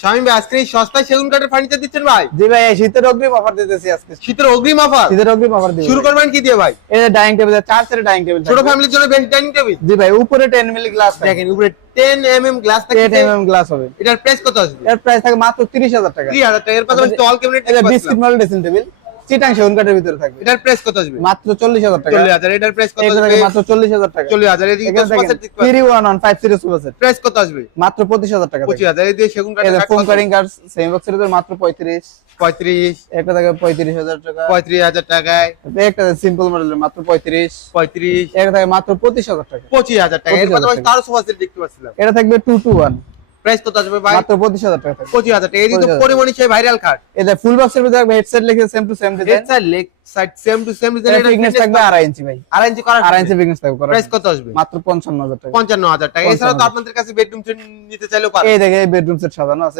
শামিম ভাই আজকে এই সস্তায় সেগুন কাঠের ফার্নিচার দিচ্ছেন ভাই? জি ভাই, এই শীতের অগ্রিম অফার দিতেছি আজকে। শীতের অগ্রিম অফার? শীতের অগ্রিম অফার দিব। শুরু করবেন কি দিয়ে ভাই? এই যে ডাইনিং টেবিল, 4 সেটের ডাইনিং টেবিল, ছোট ফ্যামিলির জন্য বেস্ট ডাইনিং টেবিল। জি ভাই, উপরে 10 মিলি গ্লাস দেখেন উপরে 10 mm গ্লাস থাকে। 10 mm গ্লাস হবে। এটার প্রাইস কত আসবে? এর প্রাইস থাকে মাত্র 30,000 টাকা। 30,000 টাকা। এর পাশাপাশি অল ক্যাবিনেট এটা biscuit model dressing table, Chittagong সেগুন কাঠের ভিতরে থাকবে। এটার প্রাইস কত আসবে? মাত্র 40,000 টাকা। 40,000। এটার প্রাইস কত এটা আসবে? থাকে মাত্র 40,000 টাকা। 40,000। এদিকে এখানে 10% দেখেন discount. 3115 series super set, price কত আসবে? মাত্র 25,000 টাকা। 25,000। এই দিয়ে সেগুন এই কাঠের যে কাঠ ফোম কত? কাটিং কার্ড সেম বক্সের ভিতরে মাত্র 35। 35। একটা থাকে 35,000 টাকা। 35,000 টাকায়। একটা সিম্পল মডেলের মাত্র 35। 35। একটা থাকে মাত্র 25,000 টাকা। 25,000 টাকা। এর পাশাপাশি তারও সোফা সেট দেখতে পাচ্ছিলাম। এটা থাকবে 2 to 1, প্রাইস কত আসবে ভাই? মাত্র 25,000 টাকা থাকবে। 25,000 টাকা। এদিকে তো 25,000 পরিমণি সেই ভাইরাল খাট। এটা ফুল বক্সের ভিতরে থাকবে হেডসেট লিখে same to same design. Head side leg side same to same design. এটা থিকনেস থাকবে 2.5 ইঞ্চি ভাই। 2.5 ইঞ্চি করা। 2.5 ইঞ্চি থিকনেস থাকবে। প্রাইস কত আসবে? মাত্র 55,000 টাকা। 55,000 টাকা। এছাড়া তো 55,000 আপনাদের কাছে বেডরুম সেট নিতে চাইলেও পারেন। এই দেখে বেডরুম সেট সাজানো আছে।